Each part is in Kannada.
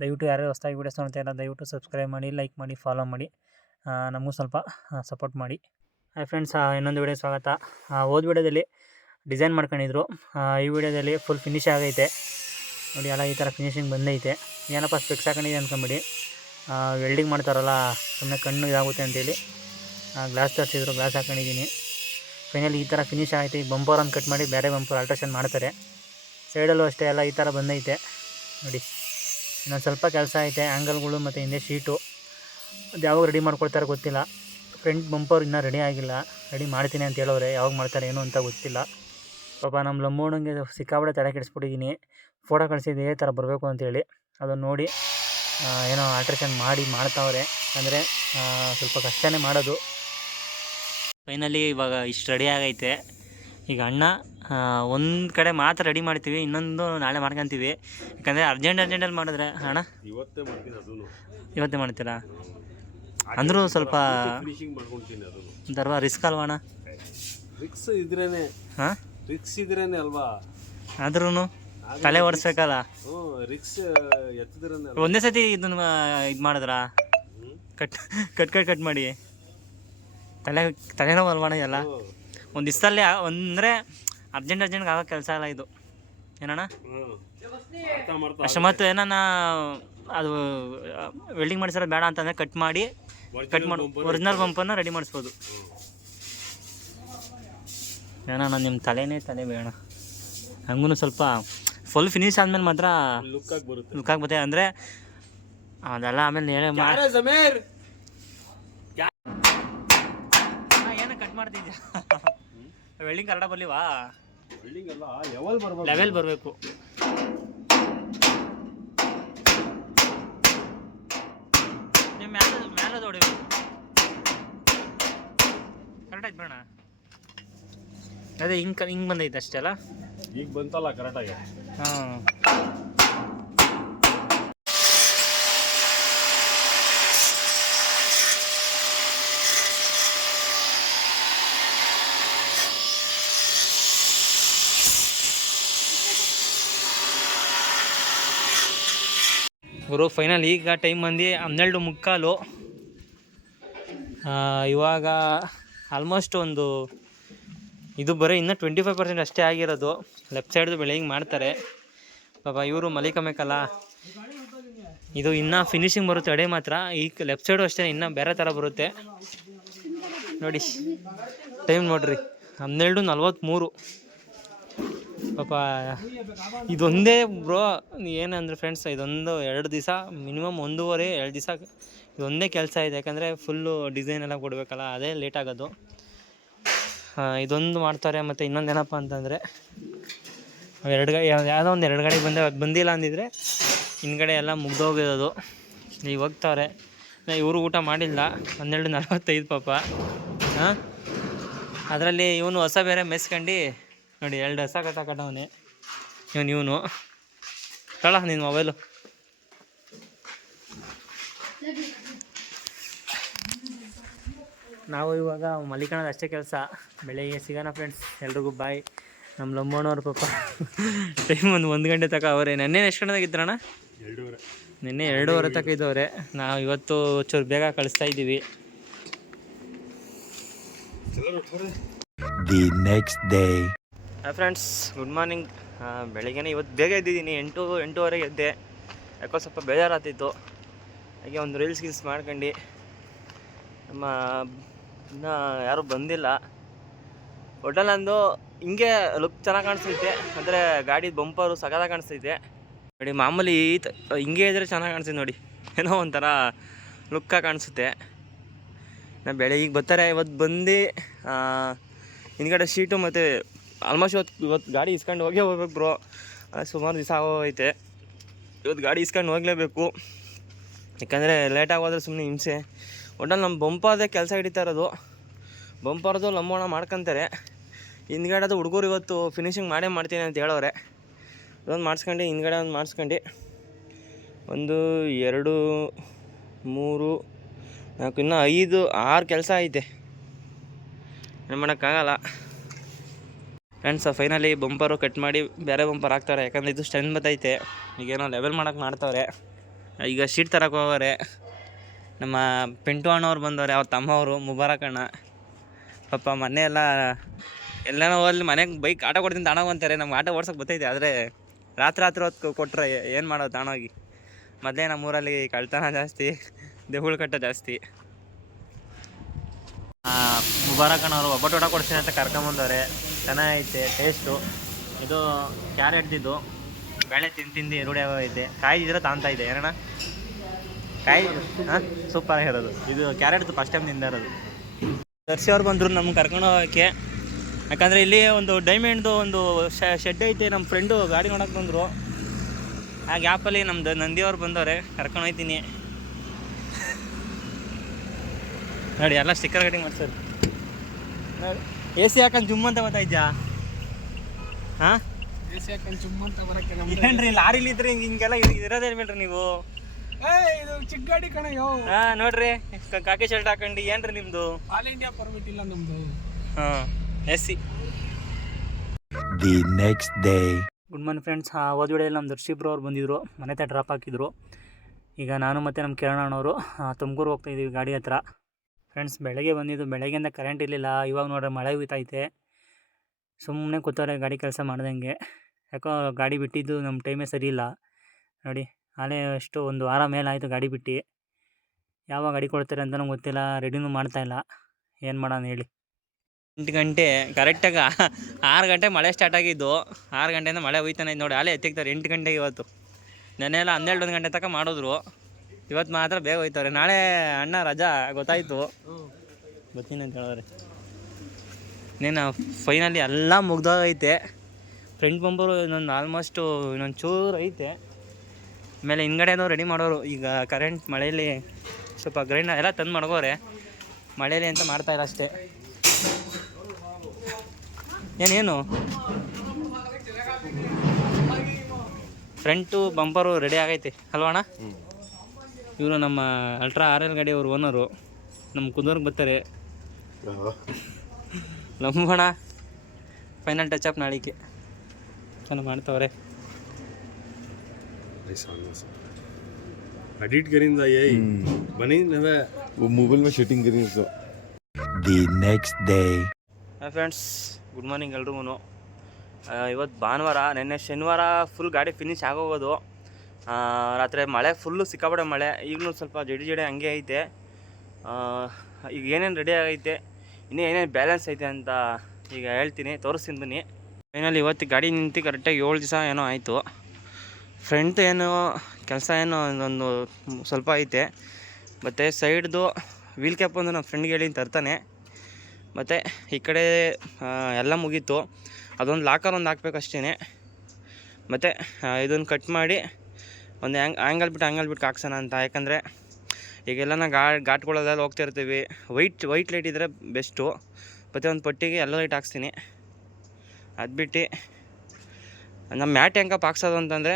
ದಯವಿಟ್ಟು ಯಾರು ಹೊಸದಾಗಿ ವೀಡಿಯೋಸ್ ನೋಡ್ತಾ ಇಲ್ಲ ದಯವಿಟ್ಟು ಸಬ್ಸ್ಕ್ರೈಬ್ ಮಾಡಿ, ಲೈಕ್ ಮಾಡಿ, ಫಾಲೋ ಮಾಡಿ, ನಮಗೂ ಸ್ವಲ್ಪ ಸಪೋರ್ಟ್ ಮಾಡಿ. ಹಾಯ್ ಫ್ರೆಂಡ್ಸ್, ಇನ್ನೊಂದು ವೀಡಿಯೋ ಸ್ವಾಗತ. ಹೋದ ವೀಡಿಯೋದಲ್ಲಿ ಡಿಸೈನ್ ಮಾಡ್ಕೊಂಡಿದ್ರು, ಈ ವಿಡಿಯೋದಲ್ಲಿ ಫುಲ್ ಫಿನಿಶ್ ಆಗೈತೆ ನೋಡಿ. ಎಲ್ಲ ಈ ಥರ ಫಿನಿಶಿಂಗ್ ಬಂದೈತೆ. ಏನಪ್ಪ ಸ್ಪೆಕ್ಸ್ ಹಾಕೊಂಡಿದೆ ಅಂದ್ಕೊಂಬಿಡಿ, ವೆಲ್ಡಿಂಗ್ ಮಾಡ್ತಾರಲ್ಲ ಸುಮ್ಮನೆ ಕಣ್ಣು ಇದಾಗುತ್ತೆ ಅಂತೇಳಿ ಗ್ಲಾಸ್ ತರಿಸಿದ್ರು, ಗ್ಲಾಸ್ ಹಾಕೊಂಡಿದ್ದೀನಿ. ಫೈನಲಿ ಈ ಥರ ಫಿನಿಶ್ ಆಗೈತೆ. ಈ ಬಂಪರನ್ನು ಕಟ್ ಮಾಡಿ ಬೇರೆ ಬಂಪರ್ ಆಲ್ಟ್ರೇಷನ್ ಮಾಡ್ತಾರೆ. ಸೈಡಲ್ಲೂ ಅಷ್ಟೇ ಎಲ್ಲ ಈ ಥರ ಬಂದೈತೆ ನೋಡಿ. ಇನ್ನೊಂದು ಸ್ವಲ್ಪ ಕೆಲಸ ಐತೆ, ಆ್ಯಂಗಲ್ಗಳು ಮತ್ತು ಹಿಂದೆ ಶೀಟು ಅದು ಯಾವಾಗ ರೆಡಿ ಮಾಡ್ಕೊಳ್ತಾರೆ ಗೊತ್ತಿಲ್ಲ. ಫ್ರಂಟ್ ಬಂಪರ್ ಇನ್ನೂ ರೆಡಿ ಆಗಿಲ್ಲ, ರೆಡಿ ಮಾಡ್ತೀನಿ ಅಂತ ಹೇಳೋರೆ. ಯಾವಾಗ ಮಾಡ್ತಾರೆ ಏನು ಅಂತ ಗೊತ್ತಿಲ್ಲ. ಪಾಪ ನಮ್ಮ ಲಂಬೋಣಂಗೆ ಸಿಕ್ಕಾಬಡೆ ತಲೆ ಕೆಡಿಸ್ಬಿಟ್ಟಿದ್ದೀನಿ. ಫೋಟೋ ಕಳಿಸಿದ್ದು ಇದೇ ಥರ ಬರಬೇಕು ಅಂತೇಳಿ, ಅದನ್ನು ನೋಡಿ ಏನೋ ಆಲ್ಟ್ರೇಷನ್ ಮಾಡ್ತಾವ್ರೆ. ಅಂದರೆ ಸ್ವಲ್ಪ ಕಷ್ಟನೇ ಮಾಡೋದು. ಫೈನಲಿ ಇವಾಗ ಇಷ್ಟು ರೆಡಿ ಆಗೈತೆ. ಈಗ ಅಣ್ಣ ಒಂದು ಕಡೆ ಮಾತ್ರ ರೆಡಿ ಮಾಡ್ತೀವಿ, ಇನ್ನೊಂದು ನಾಳೆ ಮಾಡ್ಕೊತೀವಿ. ಯಾಕಂದರೆ ಅರ್ಜೆಂಟಲ್ಲಿ ಮಾಡಿದ್ರೆ ಅಣ್ಣ ಇವತ್ತೇ ಮಾಡ್ತೀರಾ? ಅಂದರೂ ಸ್ವಲ್ಪ ರಿಸ್ಕ್ ಅಲ್ವಾ ಅಣ್ಣ? ರಿಕ್ಸ್ ಇದ್ರೇನೆ, ಹಾಂ ರಿಕ್ಸ್ ಇದ್ರೇನೆ ಅಲ್ವಾ? ಆದ್ರೂ ತಲೆ ಓಡಿಸ್ಬೇಕಲ್ಲ. ರಿಕ್ಸ್ ಎತ್ತಿದ್ರೇನೆ. ಒಂದೇ ಸತಿ ಇದನ್ನು ಇದು ಮಾಡಿದ್ರಾ ಕಟ್ ಮಾಡಿ ತಲೆನೋವು ಅಲ್ವಾಣ ಎಲ್ಲ? ಒಂದು ದಿವಸದಲ್ಲಿ ಅಂದರೆ ಅರ್ಜೆಂಟ್ಗೆ ಆಗೋ ಕೆಲಸ ಇಲ್ಲ ಇದು, ಏನಣ್ಣ? ಅಷ್ಟು ಮತ್ತು ಏನನ್ನ ಅದು ವೆಲ್ಡಿಂಗ್ ಮಾಡಿಸೋದು ಬೇಡ ಅಂತಂದರೆ ಕಟ್ ಮಾಡಿ ಒರಿಜಿನಲ್ ಬಂಪನ್ನು ರೆಡಿ ಮಾಡಿಸ್ಬೋದು. ಏನಣ್ಣ ನಿಮ್ಮ ತಲೆ ಬೇಡ. ಹಂಗೂ ಸ್ವಲ್ಪ ಫುಲ್ ಫಿನಿಶ್ ಆದಮೇಲೆ ಮಾತ್ರ ಲುಕ್ ಆಗಿ ಬರುತ್ತೆ. ಅಂದರೆ ಅದೆಲ್ಲ ಆಮೇಲೆ ಏನೋ ಕಟ್ ಮಾಡ್ತಿದ್ಯಾ? ವೆಲ್ಡಿಂಗ್ ಕನ್ನಡ ಬರಲಿವಾ? ಲೆವೆಲ್ ಬರಬೇಕು. ನಿಮ್ಮ ಮೇಲೆ ಹೊಡಿಬೇಕು. ಕರೆಕ್ಟ್ ಆಯ್ತು ಬೇಡ? ಅದೇ ಹಿಂಗೆ ಬಂದೈತೆ ಅಷ್ಟೇ ಅಲ್ಲ? ಈಗ ಬಂತಲ್ಲ ಕರೆಕ್ಟಾಗಿ. ಹಾಂ, ಗುರು ಫೈನಲ್ ಈಗ ಟೈಮ್ ಬಂದು 12:45. ಇವಾಗ ಆಲ್ಮೋಸ್ಟ್ ಒಂದು ಇದು ಬರೀ ಇನ್ನೂ 25% ಅಷ್ಟೇ ಆಗಿರೋದು. ಲೆಫ್ಟ್ ಸೈಡ್ದು ಬೆಳೆಯಿಂಗ್ ಮಾಡ್ತಾರೆ ಪಾಪ ಇವರು ಮಲಿಕಬೇಕಲ್ಲ. ಇದು ಇನ್ನೂ ಫಿನಿಶಿಂಗ್ ಬರುತ್ತೆ ಅಡೆ ಮಾತ್ರ. ಈಗ ಲೆಫ್ಟ್ ಸೈಡು ಅಷ್ಟೇ ಇನ್ನೂ ಬೇರೆ ಥರ ಬರುತ್ತೆ ನೋಡಿ. ಟೈಮ್ ನೋಡ್ರಿ 12:43 ಪಾಪ. ಇದೊಂದೇ ಬ್ರೋ ಏನಂದ್ರೆ ಫ್ರೆಂಡ್ಸ್, ಇದೊಂದು 2 ದಿವಸ ಮಿನಿಮಮ್ 1.5-2 ದಿವಸ ಇದೊಂದೇ ಕೆಲಸ ಇದೆ. ಯಾಕಂದರೆ ಫುಲ್ಲು ಡಿಸೈನ್ ಎಲ್ಲ ಕೊಡಬೇಕಲ್ಲ, ಅದೇ ಲೇಟ್ ಆಗೋದು. ಇದೊಂದು ಮಾಡ್ತಾರೆ. ಮತ್ತು ಇನ್ನೊಂದು ಏನಪ್ಪ ಅಂತಂದರೆ ಯಾವುದೋ ಒಂದು 2 ಗಾಡಿ ಬಂದಿಲ್ಲ ಅಂದಿದ್ರೆ ಹಿಂದ್ಗಡೆ ಎಲ್ಲ ಮುಗ್ದೋಗಿರೋದು. ಈಗ ಹೋಗ್ತಾವ್ರೆ. ಇವರು ಊಟ ಮಾಡಿಲ್ಲ, 12:45 ಪಾಪ. ಹಾಂ, ಅದರಲ್ಲಿ ಇವನು ಹೊಸ ಬೇರೆ ಮೆಸ್ಕೊಂಡು ನೋಡಿ 2 ಹೊಸ ಕಟ್ಟವನೆ ಇವನು ಕಳ ನಿನ್ನ ಮೊಬೈಲು. ನಾವು ಇವಾಗ ಮಲಿಕಣದ ಅಷ್ಟೇ ಕೆಲಸ. ಬೆಳಗ್ಗೆ ಸಿಗೋಣ ಫ್ರೆಂಡ್ಸ್, ಎಲ್ರಿಗೂ ಬಾಯ್. ನಮ್ಮ ಲಂಬೋಣವ್ರು ಪಾಪ ಟೈಮ್ ಒಂದು ಗಂಟೆ ತನಕ ಅವರೇ. ನೆನ್ನೆ ಎಷ್ಟು ಗಂಟೆದಾಗ ಇದ್ರಣ್ಣ? 2:30. ನಿನ್ನೆ 2:30 ತನಕ ಇದ್ದವ್ರೆ. ನಾವು ಇವತ್ತು ಚೂರು ಬೇಗ ಕಳಿಸ್ತಾ ಇದ್ದೀವಿ. The next day. Hi friends, good morning. ಬೆಳಗ್ಗೆನೇ ಇವತ್ತು ಬೇಗ ಎದ್ದಿದ್ದೀನಿ. 8-8:30 ಎದ್ದೆ. ಯಾಕೋ ಸ್ವಲ್ಪ ಬೇಜಾರಾಗ್ತಿತ್ತು. ಹಾಗೆ ಒಂದು ರೀಲ್ಸ್ ಮಾಡ್ಕೊಂಡು ನಮ್ಮ ಇನ್ನೂ ಯಾರೂ ಬಂದಿಲ್ಲ. ಒಟ್ಟಲ್ಲಿ ಅಂದು ಹಿಂಗೆ ಲುಕ್ ಚೆನ್ನಾಗಿ ಕಾಣಿಸ್ತೈತೆ. ಅಂದರೆ ಗಾಡಿ ಬಂಪರು ಸಗದಾಗಿ ಕಾಣಿಸ್ತೈತೆ ನೋಡಿ. ಮಾಮೂಲಿ ಹಿಂಗೆ ಇದ್ದರೆ ಚೆನ್ನಾಗಿ ಕಾಣಿಸ್ತೈತೆ ನೋಡಿ, ಏನೋ ಒಂಥರ ಲುಕ್ಕಾಗಿ ಕಾಣಿಸುತ್ತೆ. ನಾ ಬೆಳಗ್ಗೆ ಬರ್ತಾರೆ. ಇವತ್ತು ಬಂದು ಹಿಂದ್ಗಡೆ ಶೀಟು ಮತ್ತು ಆಲ್ಮೋಸ್ಟ್ ಇವತ್ತು ಗಾಡಿ ಇಸ್ಕೊಂಡು ಹೋಗ್ಬೇಕು ಬ್ರೋ. ಸುಮಾರು ದಿವಸ ಆಗೋಗೈತೆ. ಇವತ್ತು ಗಾಡಿ ಇಸ್ಕೊಂಡು ಹೋಗಲೇಬೇಕು, ಯಾಕಂದರೆ ಲೇಟಾಗಿ ಹೋದರೆ ಸುಮ್ಮನೆ ಹಿಂಸೆ. ಒಟ್ಟಲ್ಲಿ ನಮ್ಮ ಬಂಪರ್ದೇ ಕೆಲಸ ಹಿಡಿತಾ ಇರೋದು. ಬಂಪರ್ದು ಲಂಬೋಣ ಮಾಡ್ಕೊತಾರೆ. ಹಿಂದ್ಗಡೆ ಅದು ಹುಡುಗರು ಇವತ್ತು ಫಿನಿಶಿಂಗ್ ಮಾಡ್ತೀನಿ ಅಂತ ಹೇಳೋರೆ. ಅದೊಂದು ಮಾಡಿಸ್ಕೊಂಡು ಹಿಂದ್ಗಡೆ ಒಂದು ಮಾಡಿಸ್ಕೊಂಡು 1 2 3 4 ಇನ್ನೂ 5-6 ಕೆಲಸ ಐತೆ. ಏನು ಮಾಡೋಕ್ಕಾಗಲ್ಲ ಫ್ರೆಂಡ್ಸ್. ಫೈನಲಿ ಬಂಪರು ಕಟ್ ಮಾಡಿ ಬೇರೆ ಬಂಪರ್ ಹಾಕ್ತಾರೆ. ಯಾಕಂದರೆ ಇದು ಸ್ಟ್ಯಾಂಡ್ ಬತ್ತೈತೆ. ಈಗೇನೋ ಲೆವೆಲ್ ಮಾಡೋಕ್ಕೆ ಮಾಡ್ತಾವ್ರೆ. ಈಗ ಶೀಟ್ ತರಕ್ಕೆ ಹೋಗೋರೆ. ನಮ್ಮ ಪಿಂಟು ಅಣ್ಣವ್ರು ಬಂದವ್ರೆ, ಅವ್ರ ತಮ್ಮವರು ಮುಬಾರಕ್ ಅಣ್ಣ. ಪಾಪ ಮೊನ್ನೆ ಎಲ್ಲನೋ ಹೋಗ್ಲಿ ಮನೆಗೆ ಬೈಕ್ ಆಟೋ ಕೊಡ್ತೀನಿ ತಾಣೋಗಂತಾರೆ. ನಮ್ಗೆ ಆಟೋ ಓಡ್ಸೋಕೆ ಬರ್ತೈತೆ, ಆದರೆ ರಾತ್ರಿ ಹೊತ್ತು ಕೊಟ್ಟರೆ ಏನು ಮಾಡೋದು ತಾಣೋಗಿ. ಮೊದಲೇ ನಮ್ಮೂರಲ್ಲಿ ಕಳ್ತನ ಜಾಸ್ತಿ, ದೇಹುಳು ಕಟ್ಟ ಜಾಸ್ತಿ. ಮುಬಾರಕ್ ಅಣ್ಣವರು ಒಬ್ಬಟ್ಟು ಊಟ ಕೊಡ್ತೀನಿ ಅಂತ ಕರ್ಕೊಂಬಂದವ್ರೆ. ಚೆನ್ನಾಗೈತೆ ಟೇಸ್ಟು. ಇದು ಕ್ಯಾರೆಟ್ದಿದ್ದು ಬೇಳೆ ತಿಂದು ರೂಢಿ ಆಗೋಗೈತೆ. ಕಾಯ್ದಿದ್ರೆ ತಾಂತ ಇದೆ ಏನಣ್ಣ ಕಾಯಿ. ಹಾಂ, ಸೂಪರ್ ಆಗಿರೋದು ಇದು. ಕ್ಯಾರೆಟ್ದು ಫಸ್ಟ್ ಟೈಮ್ ತಿಂದ ಇರೋದು. ದರ್ಶಿ ಅವ್ರು ಬಂದರು ನಮ್ಗೆ ಕರ್ಕೊಂಡು ಹೋಗೋಕ್ಕೆ. ಯಾಕಂದರೆ ಇಲ್ಲಿ ಒಂದು ಡೈಮಂಡ್ದು ಒಂದು ಶೆಡ್ ಐತೆ. ನಮ್ಮ ಫ್ರೆಂಡು ಗಾಡಿ ನೋಡೋಕೆ ಬಂದರು. ಆ ಗ್ಯಾಪಲ್ಲಿ ನಮ್ಮದು ನಂದಿಯವ್ರು ಬಂದವ್ರೆ, ಕರ್ಕೊಂಡು ಹೋಗ್ತೀನಿ. ನೋಡಿ ಎಲ್ಲ ಸ್ಟಿಕ್ಕರ್ ಕಟಿಂಗ್ ಮಾಡ್ಸೋರು. ನೋಡಿ AC ಹಾಕೊಂಡು ಜುಮ್ ಅಂತ ಗೊತ್ತಾಯ್ತಾ? ಹಾಂ, AC ಹಾಕೊಂಡು ಜುಮ್ ಅಂತ ಬರೋಕ್ಕೆ ಏನ್ರಿ ಲಾರಿಲಿ ಇದ್ರೆ ಹಿಂಗೆಲ್ಲ ಇರೋದೇ ಬೇಡ್ರಿ ನೀವು. ಇದು ಚಿಕ್ಕ ಗಾಡಿ ಕಣಯ್ಯೋ. ಹಾಂ ನೋಡ್ರಿ, ಕಾಕಿ ಶರ್ಟ್ ಹಾಕೊಂಡು ಏನ್ರಿ ನಿಮ್ಮದು? ಆಲ್ ಇಂಡಿಯಾ ಪರ್ಮಿಟ್ ಇಲ್ಲ ನಮ್ಮದು. ಹಾಂ, AC. The next day. Good morning friends. ಹೋದ ವಿಡಿಯೋದಲ್ಲಿ ನಮ್ಮ ದರ್ಶಿಬ್ರು ಅವ್ರು ಬಂದಿದ್ದರು, ಮನೆ ಹತ್ರ ಡ್ರಾಪ್ ಹಾಕಿದ್ರು. ಈಗ ನಾನು ಮತ್ತು ನಮ್ಮ ಕಿರಣ್ ಅಣ್ಣವರು ತುಮಕೂರು ಹೋಗ್ತಾಯಿದ್ದೀವಿ ಗಾಡಿ ಹತ್ರ. ಫ್ರೆಂಡ್ಸ್ ಬೆಳಗ್ಗೆ ಬಂದಿದ್ದು, ಬೆಳಗ್ಗೆಯಿಂದ ಕರೆಂಟ್ ಇರಲಿಲ್ಲ. ಇವಾಗ ನೋಡ್ರೆ ಮಳೆ ಹುಯ್ತೈತೆ. ಸುಮ್ಮನೆ ಕೂತವ್ರೆ ಗಾಡಿ ಕೆಲಸ ಮಾಡ್ದಂಗೆ. ಯಾಕೋ ಗಾಡಿ ಬಿಟ್ಟಿದ್ದು ನಮ್ಮ ಟೈಮೇ ಸರಿ ಇಲ್ಲ. ನೋಡಿ ಆಲೇ ಅಷ್ಟು ಒಂದು ವಾರ ಮೇಲೆ ಆಯಿತು ಗಾಡಿ ಬಿಟ್ಟು. ಯಾವಾಗ ಗಾಡಿ ಕೊಡ್ತಾರೆ ಅಂತಲೂ ಗೊತ್ತಿಲ್ಲ, ರೆಡಿನೂ ಮಾಡ್ತಾಯಿಲ್ಲ. ಏನು ಮಾಡೋಣ ಹೇಳಿ. 8 ಗಂಟೆ ಕರೆಕ್ಟಾಗಿ 6 ಗಂಟೆ ಮಳೆ ಸ್ಟಾರ್ಟ್ ಆಗಿದ್ದು. 6 ಗಂಟೆಯಿಂದ ಮಳೆ ಹೋಯ್ತಾನೆ ನೋಡಿ. ಆಲೇ ಎತ್ತಿಕ್ತಾರೆ 8 ಗಂಟೆಗೆ ಇವತ್ತು. ನೆನ್ನೆಲ್ಲ 12 ಗಂಟೆ ತನಕ ಮಾಡಿದ್ರು. ಇವತ್ತು ಮಾತ್ರ ಬೇಗ ಹೋಯ್ತವ್ರೆ. ನಾಳೆ ಅಣ್ಣ ರಜಾ ಗೊತ್ತಾಯಿತು, ಬರ್ತೀನಿ ಅಂತ ಹೇಳಿದ್ರೆ. ಇನ್ನೇನು ಫೈನಲಿ ಎಲ್ಲ ಮುಗ್ದೋಗೈತೆ. ಫ್ರಂಟ್ ಬಂಪರು ಇನ್ನೊಂದು ಆಲ್ಮೋಸ್ಟು ಇನ್ನೊಂದು ಚೂರು ಐತೆ. ಆಮೇಲೆ ಹಿಂದ್ಗಡೆನೂ ರೆಡಿ ಮಾಡೋರು. ಈಗ ಕರೆಂಟ್ ಮಳೆಯಲ್ಲಿ ಸ್ವಲ್ಪ ಗ್ರೈಂಡ್ ಎಲ್ಲ ತಂದು ಮಡಗೋರೆ. ಮಳೆಯಲ್ಲಿ ಅಂತ ಮಾಡ್ತಾಯಿಲ್ಲ ಅಷ್ಟೇ. ಏನೇನು ಫ್ರಂಟು ಬಂಪರು ರೆಡಿ ಆಗೈತೆ ಅಲ್ವಾ ಅಣ್ಣ? ಇವರು ನಮ್ಮ ಅಲ್ಟ್ರಾ RL ಗಾಡಿ ಅವರು ಓನರು. ನಮ್ಮ ಕುದೂರ್ಗೆ ಬರ್ತಾರೆ. ನಂಬೋಣ ಫೈನಲ್ ಟಚ್ ಅಪ್ ನಾಳಿಕೆ ಚೆನ್ನಾಗಿ ಮಾಡ್ತವ್ರೆ. एडिट करेंगे यही बनी नवे वो मोबाइल में सेटिंग करेंगे तो. The next day. Hi friends, good morning ಎಲ್ರಿಗೂ. ಇವತ್ತು ಭಾನುವಾರ. ನೆನ್ನೆ ಶನಿವಾರ ಫುಲ್ ಗಾಡಿ ಫಿನಿಶ್ ಆಗೋಗೋದು. ರಾತ್ರಿ ಮಳೆ ಫುಲ್ಲು ಸಿಕ್ಕಾಪಟ್ಟೆ ಮಳೆ. ಈಗಲೂ ಸ್ವಲ್ಪ ಜಡಿ ಹಂಗೆ ಐತೆ. ಈಗ ಏನೇನು ರೆಡಿ ಆಗೈತೆ, ಇನ್ನೂ ಏನೇನು ಬ್ಯಾಲೆನ್ಸ್ ಐತೆ ಅಂತ ಈಗ ಹೇಳ್ತೀನಿ, ತೋರಿಸ್ತೀನಿ ಬನ್ನಿ. ಫೈನಲಿ ಇವತ್ತು ಗಾಡಿ ನಿಂತು ಕರೆಕ್ಟಾಗಿ 7 ದಿವಸ ಏನೋ ಆಯಿತು. ಫ್ರಂಟ್ ಏನು ಕೆಲಸ ಏನೋ ಒಂದು ಸ್ವಲ್ಪ ಐತೆ. ಮತ್ತು ಸೈಡ್ದು ವೀಲ್ ಕ್ಯಾಪ್ ಒಂದು ನಮ್ಮ ಫ್ರೆಂಡ್ಗೆ ಹೇಳಿ ತರ್ತಾನೆ. ಮತ್ತು ಈ ಕಡೆ ಎಲ್ಲ ಮುಗೀತು. ಅದೊಂದು ಲಾಕರ್ ಒಂದು ಹಾಕ್ಬೇಕಷ್ಟೇ. ಮತ್ತು ಇದನ್ನು ಕಟ್ ಮಾಡಿ ಒಂದು ಆ್ಯಂಗಲ್ ಬಿಟ್ಟು ಹಾಕ್ಸೋಣ ಅಂತ. ಯಾಕಂದರೆ ಈಗೆಲ್ಲ ಘಾಟ್ಗಳಲ್ಲೆಲ್ಲ ಹೋಗ್ತಿರ್ತೀವಿ. ವೈಟ್ ಲೈಟ್ ಇದ್ದರೆ ಬೆಸ್ಟು. ಮತ್ತು ಒಂದು ಪಟ್ಟಿಗೆ ಎಲ್ಲೋ ಲೈಟ್ ಹಾಕ್ಸ್ತೀನಿ. ಅದು ಬಿಟ್ಟು ನಮ್ಮ ಮ್ಯಾಟ್ ಹೆಂಗಪ್ಪ ಹಾಕ್ಸೋದು ಅಂತಂದರೆ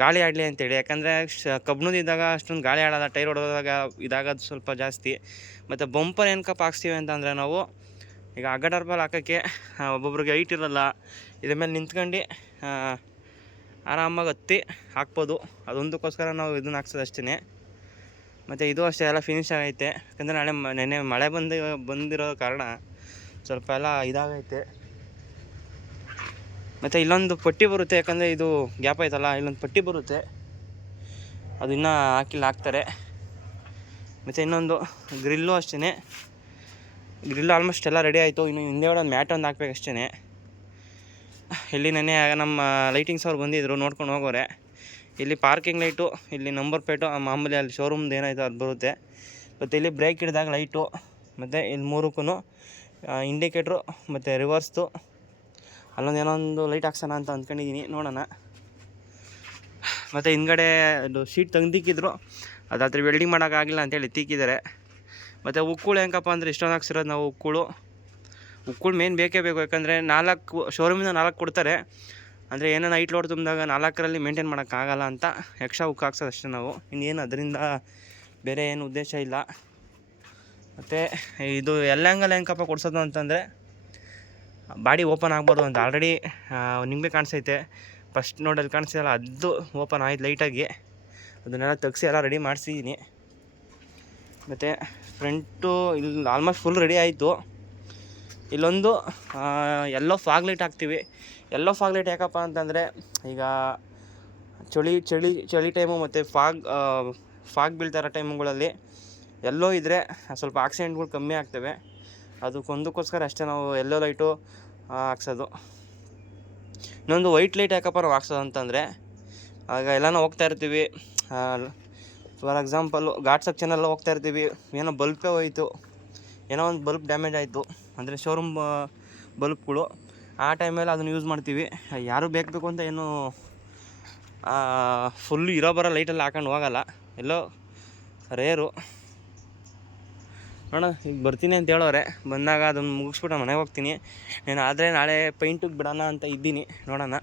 ಗಾಳಿ ಆಡಲಿ ಅಂತೇಳಿ. ಯಾಕಂದರೆ ಕಬ್ಬಿಣದಿದ್ದಾಗ ಅಷ್ಟೊಂದು ಗಾಳಿ ಆಡೋಲ್ಲ. ಟೈರ್ ಹೊಡೆದಾಗ ಇದಾಗೋದು ಸ್ವಲ್ಪ ಜಾಸ್ತಿ. ಮತ್ತು ಬಂಪರ್ ಏನಕ್ಕಪ್ಪ ಹಾಕ್ಸ್ತೀವಿ ಅಂತಂದರೆ ನಾವು ಈಗ ಅಗ್ಗಟರ್ಬಲ್ ಹಾಕೋಕ್ಕೆ ಒಬ್ಬೊಬ್ರಿಗೆ ಹೈಟ್ ಇರೋಲ್ಲ. ಇದ್ರ ಮೇಲೆ ನಿಂತ್ಕೊಂಡು ಆರಾಮಾಗಿ ಹತ್ತಿ ಹಾಕ್ಬೋದು. ಅದೊಂದಕ್ಕೋಸ್ಕರ ನಾವು ಇದನ್ನು ಹಾಕ್ಸೋದು ಅಷ್ಟೇ. ಮತ್ತು ಇದು ಅಷ್ಟೇ ಎಲ್ಲ ಫಿನಿಶ್ ಆಗೈತೆ. ಯಾಕಂದರೆ ನೆನ್ನೆ ಮಳೆ ಬಂದಿರೋ ಕಾರಣ ಸ್ವಲ್ಪ ಎಲ್ಲ ಇದಾಗೈತೆ. ಮತ್ತು ಇಲ್ಲೊಂದು ಪಟ್ಟಿ ಬರುತ್ತೆ. ಯಾಕಂದರೆ ಇದು ಗ್ಯಾಪ್ ಆಯ್ತಲ್ಲ, ಇಲ್ಲೊಂದು ಪಟ್ಟಿ ಬರುತ್ತೆ. ಅದು ಇನ್ನೂ ಹಾಕ್ತಾರೆ. ಮತ್ತು ಇನ್ನೊಂದು ಗ್ರಿಲ್ಲು ಅಷ್ಟೇ. ಗ್ರಿಲ್ಲು ಆಲ್ಮೋಸ್ಟ್ ಎಲ್ಲ ರೆಡಿ ಆಯಿತು. ಇನ್ನು ಹಿಂದೆ ಒಂದು ಮ್ಯಾಟ್ ಒಂದು ಹಾಕ್ಬೇಕು ಅಷ್ಟೇ. ಇಲ್ಲಿ ನೆನ್ನೆ ನಮ್ಮ ಲೈಟಿಂಗ್ಸ್ ಅವ್ರು ಬಂದಿದ್ದರು, ನೋಡ್ಕೊಂಡು ಹೋಗೋರೆ. ಇಲ್ಲಿ ಪಾರ್ಕಿಂಗ್ ಲೈಟು, ಇಲ್ಲಿ ನಂಬರ್ ಪ್ಲೇಟು, ಮಾಮೂಲಿ ಅಲ್ಲಿ ಶೋರೂಮ್ದು ಏನಾಯಿತು ಅದು ಬರುತ್ತೆ. ಮತ್ತು ಇಲ್ಲಿ ಬ್ರೇಕ್ ಹಿಡಿದಾಗ ಲೈಟು, ಮತ್ತು ಇಲ್ಲಿ 3ಕ್ಕೂ ಇಂಡಿಕೇಟ್ರು, ಮತ್ತು ರಿವರ್ಸ್ದು ಅಲ್ಲೊಂದು ಒಂದು ಲೈಟ್ ಹಾಕ್ಸೋಣ ಅಂತ ಅಂದ್ಕೊಂಡಿದ್ದೀನಿ, ನೋಡೋಣ. ಮತ್ತು ಹಿಂದ್ಗಡೆ ಅದು ಶೀಟ್ ತೆಗ್ದಿಕ್ಕಿದ್ರು, ಅದು ಹತ್ರ ವೆಲ್ಡಿಂಗ್ ಮಾಡೋಕ್ಕಾಗಿಲ್ಲ ಅಂತೇಳಿ ತೀಕಿದ್ದಾರೆ. ಮತ್ತು ಉಕ್ಕುಳು ಹೆಂಗಪ್ಪ ಅಂದರೆ ಇಷ್ಟೊಂದು ಹಾಕ್ಸಿರೋದು ನಾವು. ಉಕ್ಕುಳು ಮೇನ್ ಬೇಕೇ ಬೇಕು. ಯಾಕಂದರೆ 4 ಶೋರೂಮಿಂದ 4 ಕೊಡ್ತಾರೆ. ಅಂದರೆ ಏನೇನು ಹೈಟ್ ಲೋಡ್ ತುಂಬಿದಾಗ 4ರಲ್ಲಿ ಮೇಂಟೈನ್ ಮಾಡೋಕ್ಕಾಗಲ್ಲ ಅಂತ ಎಕ್ಸ್ಟ್ರಾ ಉಕ್ಕು ಹಾಕ್ಸೋದು ಅಷ್ಟೇ ನಾವು. ಇನ್ನೇನು ಅದರಿಂದ ಬೇರೆ ಏನು ಉದ್ದೇಶ ಇಲ್ಲ. ಮತ್ತು ಇದು ಎಲ್ಲ ಹೆಂಗಪ್ಪ ಕೊಡ್ಸೋದು ಅಂತಂದರೆ ಬಾಡಿ ಓಪನ್ ಆಗ್ಬಾರ್ದು ಅಂತ. ಆಲ್ರೆಡಿ ನಿಮಗೆ ಕಾಣಿಸೈತೆ ಫಸ್ಟ್ ನೋಡಲ್ಲಿ ಕಾಣಿಸ್ತಿಲ್ಲ, ಅದು ಓಪನ್ ಆಯ್ತು ಲೈಟಾಗಿ. ಅದನ್ನೆಲ್ಲ ತೆಗ್ಸಿ ಎಲ್ಲ ರೆಡಿ ಮಾಡಿಸಿದ್ದೀನಿ. ಮತ್ತು ಫ್ರಂಟು ಇಲ್ಲಿ ಆಲ್ಮೋಸ್ಟ್ ಫುಲ್ ರೆಡಿ ಆಯಿತು. ಇಲ್ಲೊಂದು ಎಲ್ಲೋ ಫಾಗ್ ಲೈಟ್ ಹಾಕ್ತೀವಿ. ಎಲ್ಲೋ ಫಾಗ್ ಲೈಟ್ ಯಾಕಪ್ಪ ಅಂತಂದರೆ ಈಗ ಚಳಿ ಟೈಮು ಮತ್ತು ಫಾಗ್ ಬೀಳ್ತಾರೋ ಟೈಮ್ಗಳಲ್ಲಿ ಎಲ್ಲೋ ಇದ್ದರೆ ಸ್ವಲ್ಪ ಆಕ್ಸಿಡೆಂಟ್ಗಳು ಕಮ್ಮಿ ಆಗ್ತವೆ. ಅದಕ್ಕೊಂದಕ್ಕೋಸ್ಕರ ಅಷ್ಟೇ ನಾವು ಎಲ್ಲೋ ಲೈಟು ಹಾಕ್ಸೋದು. ಇನ್ನೊಂದು ವೈಟ್ ಲೈಟ್ ಯಾಕಪ್ಪ ನಾವು ಹಾಕ್ಸೋದು ಅಂತಂದರೆ ಆಗ ಎಲ್ಲನೂ ಹೋಗ್ತಾ ಇರ್ತೀವಿ, ಫಾರ್ ಎಕ್ಸಾಂಪಲ್ಲು ಘಾಟ್ ಸೆಕ್ಷನೆಲ್ಲ ಹೋಗ್ತಾ ಇರ್ತೀವಿ, ಏನೋ ಬಲ್ಪೇ ಹೋಯಿತು, ಏನೋ ಒಂದು ಬಲ್ಪ್ ಡ್ಯಾಮೇಜ್ ಆಯಿತು ಅಂದರೆ ಶೋರೂಮ್ ಬಲ್ಪ್ಗಳು, ಆ ಟೈಮಲ್ಲಿ ಅದನ್ನು ಯೂಸ್ ಮಾಡ್ತೀವಿ. ಯಾರು ಬೇಕು ಅಂತ ಏನು ಫುಲ್ಲು ಇರೋ ಬರೋ ಲೈಟಲ್ಲಿ ಹಾಕೊಂಡು ಹೋಗಲ್ಲ, ಎಲ್ಲೋ ರೇರು. ನೋಡೋಣ, ಈಗ ಬರ್ತೀನಿ ಅಂತ ಹೇಳೋರೆ, ಬಂದಾಗ ಅದನ್ನು ಮುಗಿಸ್ಬಿಟ್ಟು ಮನೆಗೆ ಹೋಗ್ತೀನಿ. ನಾನು ಆದರೆ ನಾಳೆ ಪೈಂಟಿಗೆ ಬಿಡೋಣ ಅಂತ ಇದ್ದೀನಿ, ನೋಡೋಣ.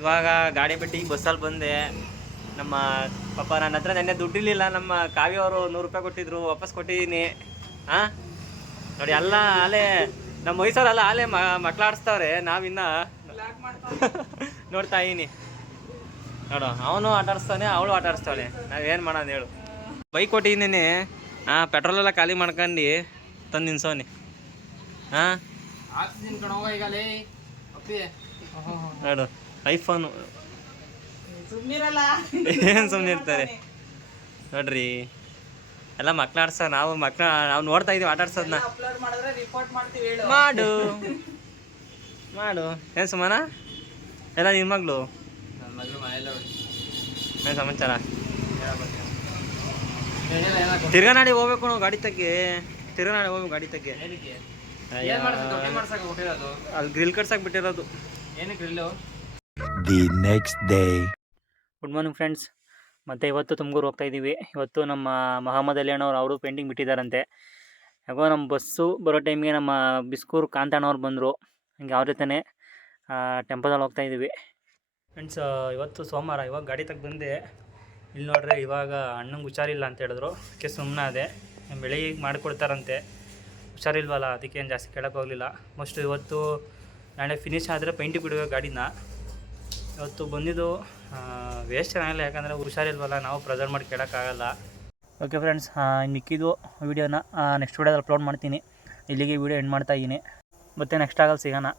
ಇವಾಗ ಗಾಡಿ ಬಿಟ್ಟು ಈಗ ಬಸ್ಸಲ್ಲಿ ಬಂದೆ. ನಮ್ಮ ಪಾಪ ನನ್ನ ಹತ್ರ ನೆನ್ನೆ ದುಡ್ಡಿರಲಿಲ್ಲ, ನಮ್ಮ ಕಾವ್ಯವರು 100 ರೂಪಾಯಿ ಕೊಟ್ಟಿದ್ರು, ವಾಪಸ್ ಕೊಟ್ಟಿದ್ದೀನಿ. ಹಾಂ ನೋಡಿ, ಎಲ್ಲ ಅಲ್ಲೇ ನಮ್ಮ ಮೈಸೂರಲ್ಲ ಅಲ್ಲೇ ಮಕ್ಕಳಾಡಿಸ್ತವ್ರೆ, ನಾವಿನ್ನ ನೋಡ್ತಾ ಇದ್ದೀನಿ. ನೋಡು, ಅವನು ಆಟ ಆಡಿಸ್ತಾನೆ, ಅವಳು ಆಟ ಆಡಿಸ್ತಾಳೆ, ನಾವೇನು ಮಾಡೋದು ಹೇಳು. ಬೈಕ್ ಕೊಟ್ಟಿದ್ದೀನಿ, ಪೆಟ್ರೋಲೆಲ್ಲ ಖಾಲಿ ಮಾಡ್ಕೊಂಡು ತಂದು ನಿನ್ಸೋನಿ. ಹಾಂ ನೋಡು, ಐಫೋನು ಏನು ಸುಮ್ಮನೆ ಇರ್ತಾರೆ ನೋಡ್ರಿ, ಎಲ್ಲ ಮಕ್ಳು ಆಡ್ಸೋ. ನಾವು ನೋಡ್ತಾ ಇದೀವಿ ಆಟ ಆಡ್ಸೋದನ್ನ. ಮಾಡು ಏನು ಸುಮ್ಮನ ಎಲ್ಲ ನಿಮ್ಮ ಮಗಳು ಏನು ಸಮಾಚಾರ? ತಿರ್ಗಾನಾಡಿ ಹೋಗ್ಬೇಕು ನಾವು ಗಾಡಿ ತಗ್ಗೆ, ತಿರ್ಗಾನಾಡಿ ಹೋಗ್ಬೇಕು ಗಾಡಿ ತಗ್ಗೆ. ಅಲ್ಲಿ ಗ್ರಿಲ್ ಕಟ್ಸಕ್ಕೆ ಬಿಟ್ಟಿರೋದು. ಏನು grill? The next day. Good morning friends. ಮತ್ತು ಇವತ್ತು ತುಮಕೂರು ಹೋಗ್ತಾ ಇದ್ದೀವಿ. ಇವತ್ತು ನಮ್ಮ ಮಹಮ್ಮದ್ ಅಲಿ ಅಣ್ಣವ್ರು ಅವರು ಪೇಂಟಿಂಗ್ ಬಿಟ್ಟಿದ್ದಾರಂತೆ. ಯಾಕೋ ನಮ್ಮ ಬಸ್ಸು ಬರೋ ಟೈಮಿಗೆ ನಮ್ಮ ಬಿಸ್ಕೂರು ಕಾಂತಣ್ಣವ್ರು ಬಂದರು. ಹಂಗೆ ಅವ್ರ ಜೊತೆ ಟೆಂಪೋದಲ್ಲಿ ಹೋಗ್ತಾ ಇದ್ದೀವಿ ಫ್ರೆಂಡ್ಸ್. ಇವತ್ತು ಸೋಮವಾರ. ಇವಾಗ ಗಾಡಿ ತಗ ಬಂದೆ. ಇಲ್ಲಿ ನೋಡ್ರೆ, ಇವಾಗ ಅಣ್ಣಂಗೆ ಹುಷಾರಿಲ್ಲ ಅಂತ ಹೇಳಿದ್ರು, ಅದಕ್ಕೆ ಸುಮ್ಮನೆ ಅದೇ. ಬೆಳಿಗ್ಗೆ ಮಾಡಿಕೊಡ್ತಾರಂತೆ, ಹುಷಾರಿಲ್ವಲ್ಲ, ಅದಕ್ಕೆ ಏನು ಜಾಸ್ತಿ ಕೇಳೋಕ್ಕೆ ಹೋಗಲಿಲ್ಲ. ಮೋಸ್ಟ್ ಇವತ್ತು ನಾಳೆ ಫಿನಿಶ್ ಆದರೆ ಪೇಂಟಿಗೆ ಬಿಡಬೇಕು ಗಾಡಿನ. ಇವತ್ತು ಬಂದಿದ್ದು ವೇಸ್ಟ್ ಚೆನ್ನಾಗಿಲ್ಲ, ಯಾಕಂದರೆ ಹುಷಾರಿಲ್ವಲ್ಲ, ನಾವು ಪ್ರೆಸರ್ ಮಾಡಿ ಕೇಳೋಕ್ಕಾಗಲ್ಲ. ಓಕೆ ಫ್ರೆಂಡ್ಸ್, ಮಿಕ್ಕಿದ್ದು ವೀಡಿಯೋನ ನೆಕ್ಸ್ಟ್ ವೀಡಿಯೋದಲ್ಲಿ ಅಪ್ಲೋಡ್ ಮಾಡ್ತೀನಿ. ಇಲ್ಲಿಗೆ ವೀಡಿಯೋ ಎಂಡ್ ಮಾಡ್ತಾಯಿದ್ದೀನಿ. ಮತ್ತೆ ನೆಕ್ಸ್ಟ್ ಆಗಲ್ಲಿ ಸಿಗೋಣ.